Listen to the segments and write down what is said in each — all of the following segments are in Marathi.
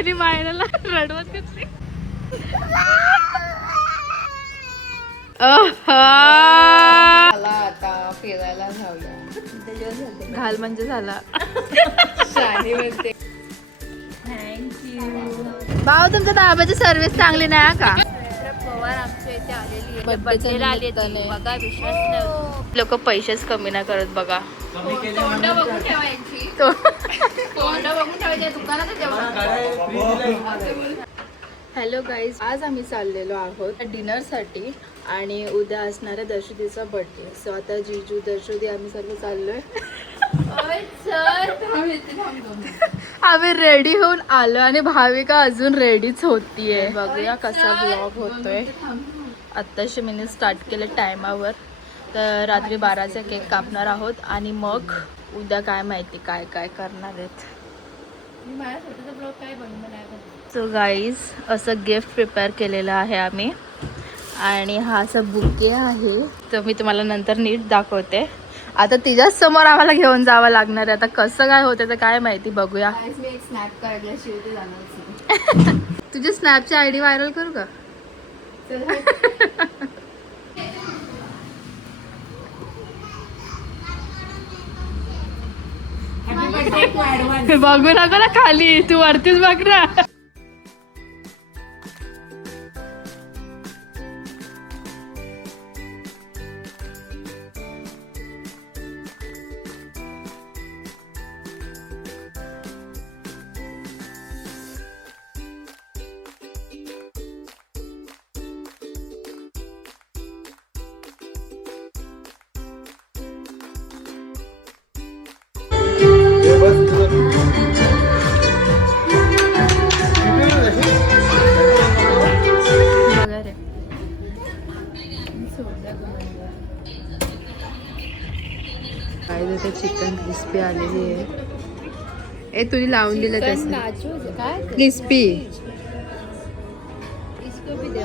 भाविकाने मायराला रडवत घेतली. आता फिरायला जाऊया. घाल म्हणजे झाला. शानी म्हणते. भाऊ तुमच्या दाबाची सर्व्हिस चांगली नाही का? पवार आमच्या इथे आलेली आहे. बर्थडेला आली बघा विश्वास नाही. लोक पैसेच कमी नाही करत बघा. तोंड बघून ठेवायची. तोंड बघून ठेवायची दुकानात जेवण. हॅलो गाईज, आज आम्ही चाललेलो आहोत डिनरसाठी आणि उद्या असणाऱ्या दर्शुदीचा बर्थडे. सो आता जीजू दर्शुदी आम्ही सर्व चाललोय. आम्ही रेडी होऊन आलो आणि भाविका अजून रेडीच होतीये. बघूया कसा ब्लॉग होतोय. आत्ताशी मी स्टार्ट केलं टायमावर. तर रात्री 12चा केक कापणार आहोत आणि मग उद्या काय माहिती काय काय करणार आहेत. सो गाईज असं गिफ्ट प्रिपेअर केलेलं आहे आम्ही आणि हा असा बुके आहे. तर मी तुम्हाला नंतर नीट दाखवते. आता तिच्याच समोर आम्हाला घेऊन जावं लागणार आहे. आता कसं काय होतं तर काय माहिती, बघूया. मी एक स्नॅप काढल्याशिवाय ते जाणार. तुझी स्नॅपची आयडी व्हायरल करू का? बघू नको ना खाली, तू वरतीच बघ ना. चिकन क्रिस्पी आलेली आहे. तुझी लावून दिलं तसं काय क्रिस्पी. इसको भी दे.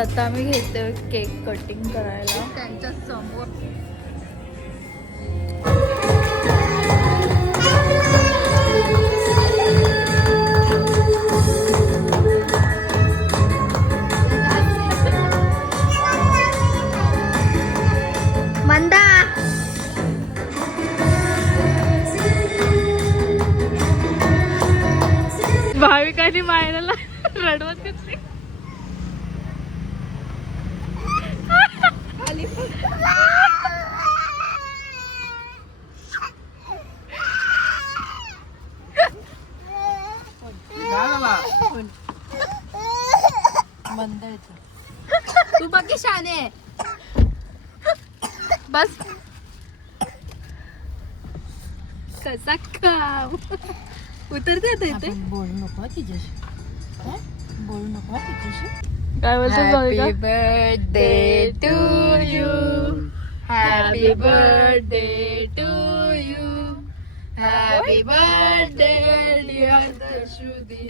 आता आम्ही घेतोय केक कटिंग करायला. त्यांच्या समोर मंदा भाविकाने मायराला रडवत घेतली. तू बाकी शाने बस कसा काम उतरते आता इथे. बोलू नको तिच्याशी. बोलू नको तिच्याशी. काय बोलतो happy birthday to you. Happy birthday to you. Happy birthday dear दर्शुदी.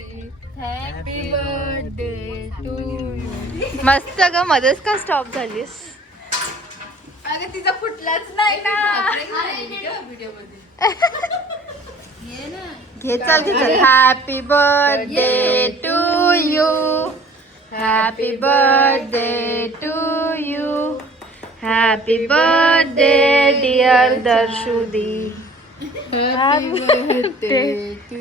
Happy birthday to you. मस्त ग, मध्येच का स्टॉप झालीस? अगं तिचा फुटलाच नाही ना. घे चल घे चल. Happy birthday to you. Happy birthday to you. Happy birthday dear दर्शुदी. Happy birthday to.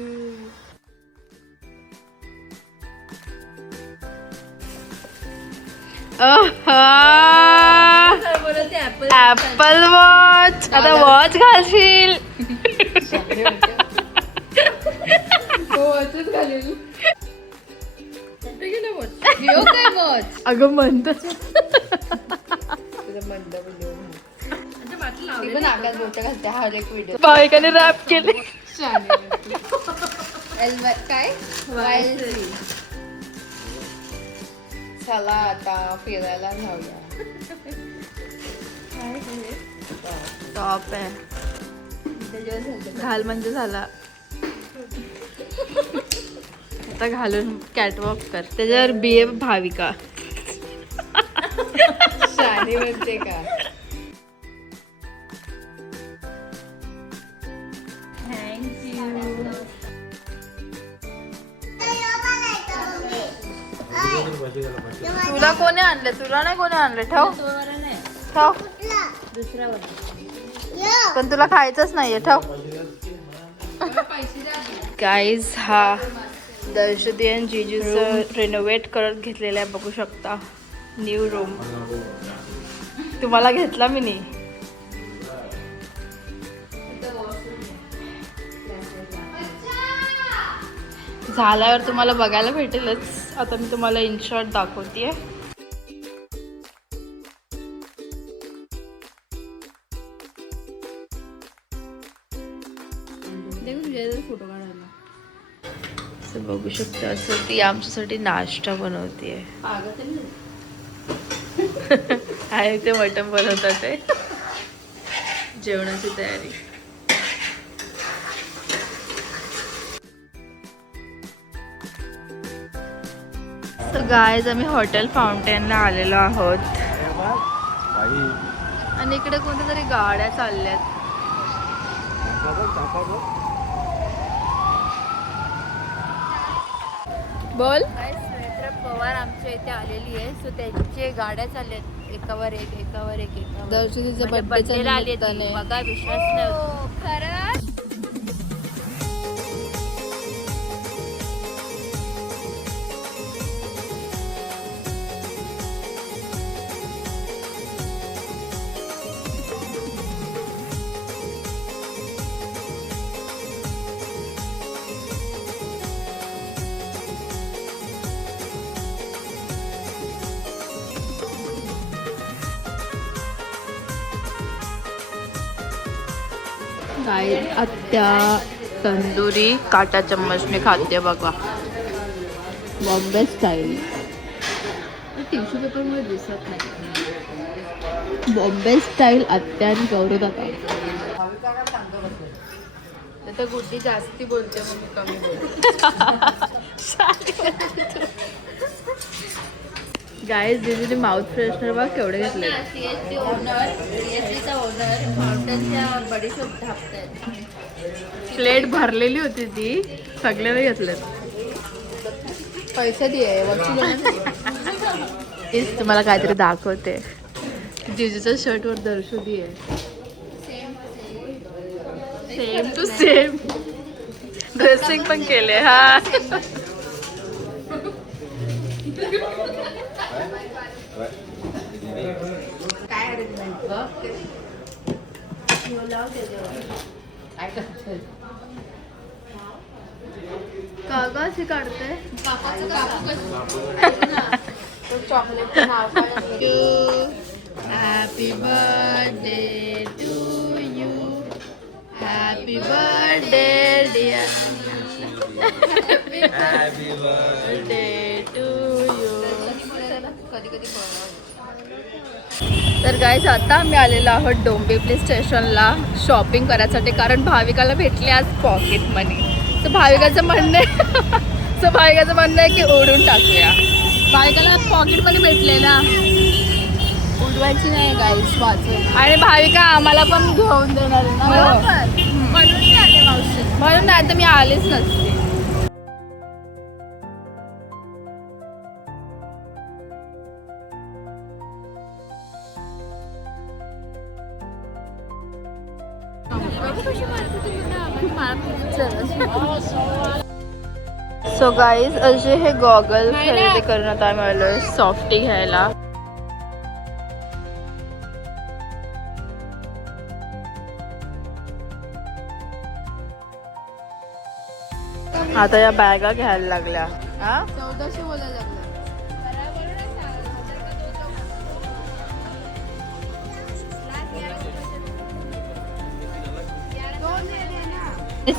Apple watch. आता वॉच घालशील. अगं म्हणत नाकात बोट घालते. हा एक व्हिडिओ भाविकाने रॅप केले. काय चला आता फिरायला जाऊया. टॉप आहे, घाल म्हणजे झाला. आता घालून कॅटवॉक कर. त्याच्यावर BA भाविका. शानी म्हणते का? थँक्यू. तुला कोणी आणलं? तुला नाही कोणी आणलं? ठेव ठेव. पण तुला खायचंच नाहीये. ठेव. गाईज हा दर्शती आणि जीजूचं रेनोव्हेट करत घेतलेलं आहे, बघू शकता. न्यू रूम तुम्हाला घेतला मी नाही. झाल्यावर तुम्हाला बघायला भेटेलच. आता मी तुम्हाला इन शॉर्ट दाखवतेय. फोटो काढायला असं बघू शकता. असं ती आमच्यासाठी नाश्ता बनवते आहे. ते मटण बनवतात ते. जेवणाची तयारी. तर गायज आम्ही हॉटेल फाउंटेनला आलेलो आहोत आणि इकडे कोणत्या तरी गाड्या चालल्यात. बोल. सुनेत्रा पवार आमच्या इथे आलेली आहे. सो त्यांचे गाड्या चालल्यात एकावर एक एकावर एक एकावर. दर्शनीच्या बर्थडेला आली ती. बघा विश्वास नाही. खरंच काय आत्या तंदुरी काटा चम्मचने खाते बघा. बॉम्बे स्टाईल. टिश्यू पेपर मुळे दिसत नाही. बॉम्बे स्टाईल आत्या आणि गौरव दादा. तर गुड्डी जास्ती बोलते म्हणजे कमी बोलते. गाईज दिदीने माउथ फ्रेशनर बघ केवढे घेतले. सीएसटीचा ओनर माउंटनच्या बडीशोप ढापतात. प्लेट भरलेली होती ती. सगळ्याने घेतले. पैसे दे तेच तुम्हाला काहीतरी दाखवते. जिजूच्या शर्टवर दर्शवती आहे. Same to same. ड्रेसिंग पण केले. हा कागज काढते. Chocolate happy birthday to you. Happy birthday dear. Happy birthday to you. तर गाईज आता आम्ही आलेलो आहोत डोंबिवली स्टेशनला शॉपिंग करायसाठी. कारण भाविकाला भेटले आज पॉकेट मनी. तर भाविकाचं म्हणणं आहे की ओढून टाकूया. भाविकाला पॉकेट मनी भेटले ना, उडवायची नाही गाईज, वाचवायची. आणि भाविका आम्हाला पण घेऊन देणार आहे ना. म्हणून नाही तर मी आलेच नसते. सो गाईज असे हे गॉगल खरेदी करण्यात आम्ही आलोय सॉफ्टी घ्यायला. आता या बॅगा घ्यायला लागल्या. 1400 बोलायला लागल्या.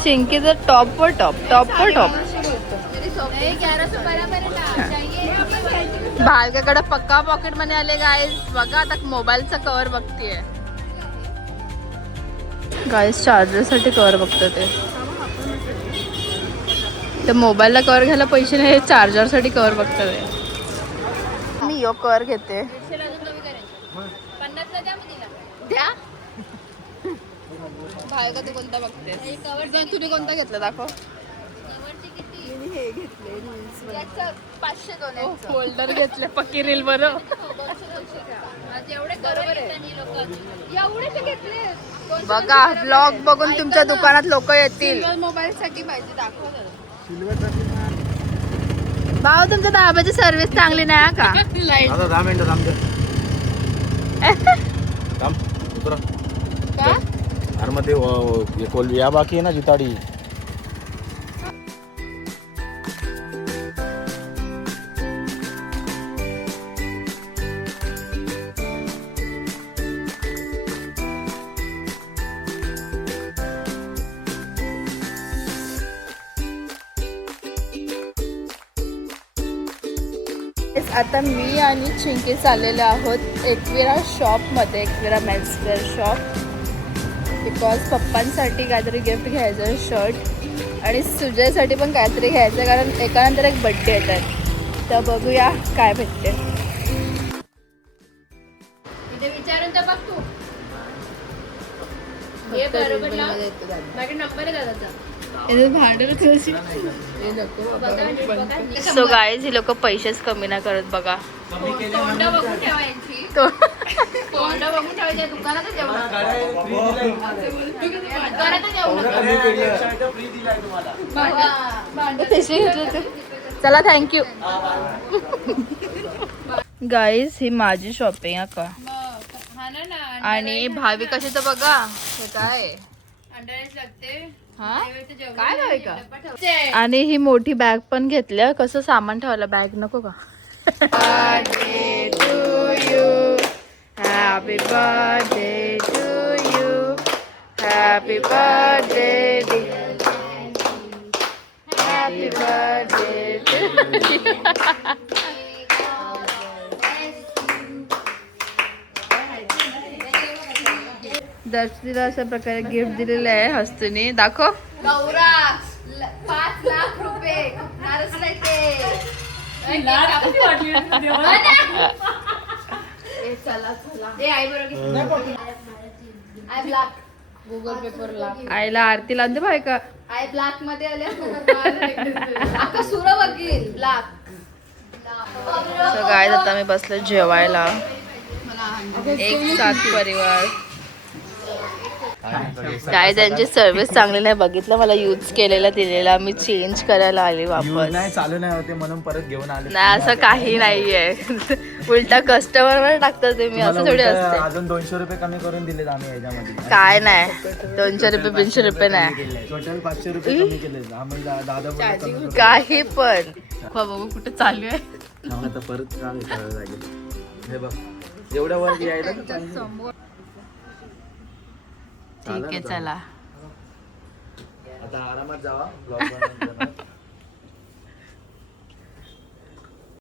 चिंकीचं टॉप वर टॉप. भाविकाकडे पक्का पॉकेट मनी आले गाईज. बघा आता मोबाईलचा कव्हर बघतीये गाईज. चार्जर साठी कव्हर बघतो ते मोबाईलला कव्हर घ्यायला पैसे नाही, चार्जर साठी कव्हर बघतो ते. मी यो कव्हर घेते. द्या भाविका तू कोणता बघतेस? तुम्ही कोणता घेतला दाखव. फोल्डर घेतले पक्की रील बरं. बघा ब्लॉग बघून तुमच्या दुकानात लोक येतील. मोबाईल साठी पाहिजे दाखव. भाऊ तुमच्या दाबाची सर्व्हिस चांगली नाही का? 10 मिनिटं का? अरे मग ते कोल या बाकी आहे ना जिताडी. आता मी आणि चिंकी चाललेलो आहोत एकविरा शॉपमध्ये, एकविरा मेन्सवेअर शॉप. बिकॉज पप्पांसाठी काहीतरी गिफ्ट घ्यायचं आहे, शर्ट, आणि सुजयसाठी पण काहीतरी घ्यायचं आहे कारण एकानंतर एक बड्डे येत आहेत. तर बघूया काय भेटते. विचारून तर बघ तू. हे बरोबर लाव. बाकी नंबर आहे दादाचा. सो गाईज ही लोक पैसेच कमी नाही करत बघा. तोंड बघून ठेवायची. तोंड बघून ठेवायची. दुकानातच येऊ नका. चला थँक्यू. गाईज ही माझी शॉपिंग आहे का. आणि भावी कशी तर बघा हे काय काय भावी का. आणि ही मोठी बॅग पण घेतल्या. कसं सामान ठेवायला बॅग नको का. Birthday to you, happy birthday to you, happy birthday, happy birthday to you. दर्शनीला अशा प्रकारे गिफ्ट दिलेलं आहे हस्तूने. दाखव. गौरा 5 लाख रुपये नारच नाही ते. चला चला. ए आई बरोबर. I black. गुगल पेपर ला आईला आरती लावून दे भाई का. आय ब्लॅक मध्ये आले. आता सुर बघील ब्लॅक. सो गाईज आता मी बसले जेवायला. एक साथ परिवार. काय त्यांची सर्व्हिस चांगली नाही. बघितलं मला यूज केलेला दिलेला मी चेंज करायला आली वापस. नाही चालू नाही होते म्हणून परत घेऊन आले. नाही असं काही नाहीये. उलटा कस्टमर वर टाकता तुम्ही, असं थोडी असते. अजून 200 रुपये कमी करून दिलेत आम्ही याच्यामध्ये. काय नाही 200 रुपये 200 रुपये नाही, टोटल 500 रुपये कमी केले. आम्ही दादा काही पण. बघू कुठे चालू आहे. आता परत करावं लागेल. हे बघ एवढ्या वर यायला तर पाहिजे. ठीक आहे चला. आता आरामात जावा. ब्लॉग बनवून